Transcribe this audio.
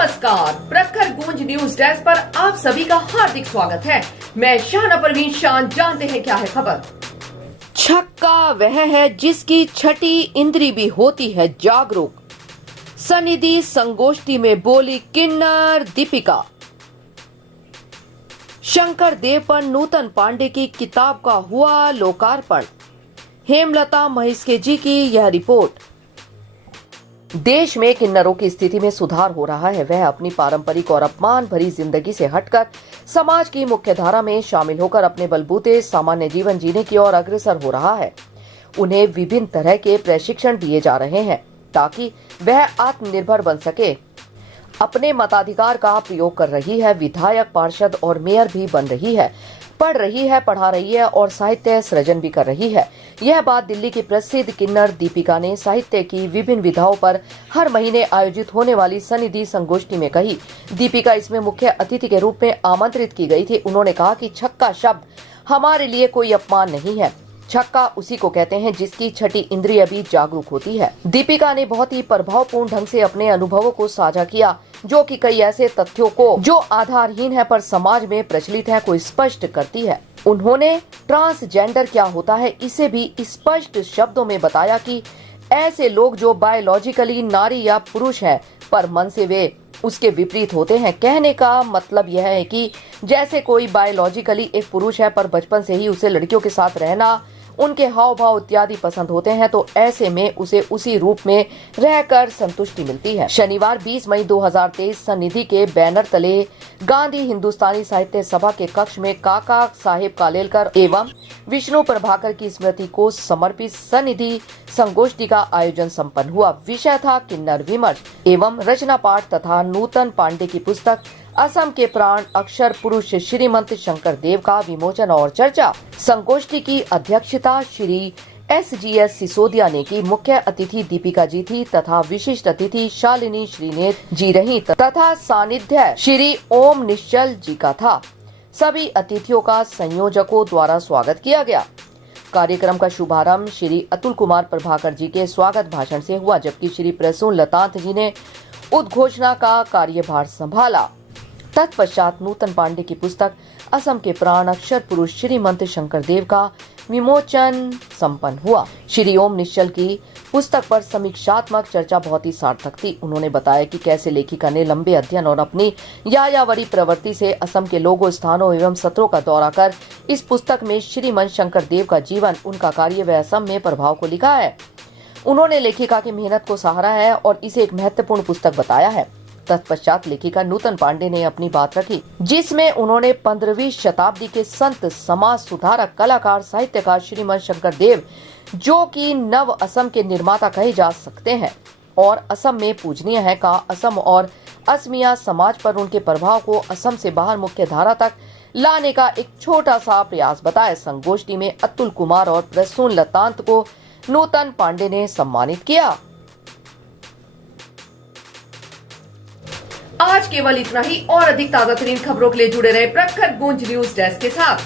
नमस्कार, प्रखर गूंज न्यूज डेस्क पर आप सभी का हार्दिक स्वागत है। मैं शाहना परवीन शान। जानते हैं क्या है खबर। छक्का वह है जिसकी छठी इंद्री भी होती है जागरूक। सनिधि संगोष्ठी में बोली किन्नर दीपिका। शंकर देव पर नूतन पांडे की किताब का हुआ लोकार्पण। हेमलता महिस्के जी की यह रिपोर्ट। देश में किन्नरों की स्थिति में सुधार हो रहा है। वह अपनी पारंपरिक और अपमान भरी जिंदगी से हटकर समाज की मुख्य धारा में शामिल होकर अपने बलबूते सामान्य जीवन जीने की ओर अग्रसर हो रहा है। उन्हें विभिन्न तरह के प्रशिक्षण दिए जा रहे हैं ताकि वह आत्मनिर्भर बन सके। अपने मताधिकार का प्रयोग कर रही है। विधायक, पार्षद और मेयर भी बन रही है, पढ़ रही है, पढ़ा रही है और साहित्य सृजन भी कर रही है। यह बात दिल्ली की प्रसिद्ध किन्नर दीपिका ने साहित्य की विभिन्न विधाओं पर हर महीने आयोजित होने वाली सनिधि संगोष्ठी में कही। दीपिका इसमें मुख्य अतिथि के रूप में आमंत्रित की गई थी। उन्होंने कहा कि छक्का शब्द हमारे लिए कोई अपमान नहीं है। छक्का उसी को कहते हैं जिसकी छठी इंद्रिय भी जागरूक होती है। दीपिका ने बहुत ही प्रभावपूर्ण ढंग से अपने अनुभवों को साझा किया, जो कि कई ऐसे तथ्यों को जो आधारहीन है पर समाज में प्रचलित है को स्पष्ट करती है। उन्होंने ट्रांसजेंडर क्या होता है इसे भी स्पष्ट शब्दों में बताया कि ऐसे लोग जो बायोलॉजिकली नारी या पुरुष है पर मन से वे उसके विपरीत होते हैं। कहने का मतलब यह है कि जैसे कोई बायोलॉजिकली एक पुरुष है पर बचपन से ही उसे लड़कियों के साथ रहना, उनके हाव भाव इत्यादि पसंद होते हैं, तो ऐसे में उसे उसी रूप में रहकर संतुष्टि मिलती है। शनिवार 20 मई 2023 सनिधि के बैनर तले गांधी हिंदुस्तानी साहित्य सभा के कक्ष में काका साहेब कालेलकर एवं विष्णु प्रभाकर की स्मृति को समर्पित सनिधि संगोष्ठी का आयोजन संपन्न हुआ। विषय था किन्नर विमर्श एवं रचना पाठ तथा नूतन पांडे की पुस्तक असम के प्राण अक्षर पुरुष श्रीमंत शंकर देव का विमोचन और चर्चा। संगोष्ठी की अध्यक्षता श्री SGS सिसोदिया ने की। मुख्य अतिथि दीपिका जी थी तथा विशिष्ट अतिथि शालिनी श्रीनेत जी रही तथा सानिध्य श्री ओम निश्चल जी का था। सभी अतिथियों का संयोजकों द्वारा स्वागत किया गया। कार्यक्रम का शुभारंभ श्री अतुल कुमार प्रभाकर जी के स्वागत भाषण से हुआ, जबकि श्री प्रसून लतांत जी ने उद्घोषणा का कार्यभार संभाला। तत्पश्चात नूतन पांडे की पुस्तक असम के प्राण अक्षर पुरुष श्रीमंत शंकर देव का विमोचन संपन्न हुआ। श्री ओम निश्चल की पुस्तक पर समीक्षात्मक चर्चा बहुत ही सार्थक थी। उन्होंने बताया कि कैसे लेखिका ने लंबे अध्ययन और अपनी यायावरी प्रवृत्ति से असम के लोगों, स्थानों एवं सत्रों का दौरा कर इस पुस्तक में श्रीमंत शंकर देव का जीवन, उनका कार्य व असम में प्रभाव को लिखा है। उन्होंने लेखिका की मेहनत को सराहा है और इसे एक महत्वपूर्ण पुस्तक बताया है। तत्पश्चात लेखिका नूतन पांडे ने अपनी बात रखी, जिसमें उन्होंने 15वीं शताब्दी के संत, समाज सुधारक, कलाकार, साहित्यकार श्रीमंत शंकर देव, जो कि नव असम के निर्माता कहे जा सकते हैं और असम में पूजनीय है, का असम और असमिया समाज पर उनके प्रभाव को असम से बाहर मुख्य धारा तक लाने का एक छोटा सा प्रयास बताया। संगोष्ठी में अतुल कुमार और प्रसून लतांत को नूतन पांडे ने सम्मानित किया। आज केवल इतना ही। और अधिक ताजा तरीन खबरों के लिए जुड़े रहे प्रखर गूंज न्यूज डेस्क के साथ।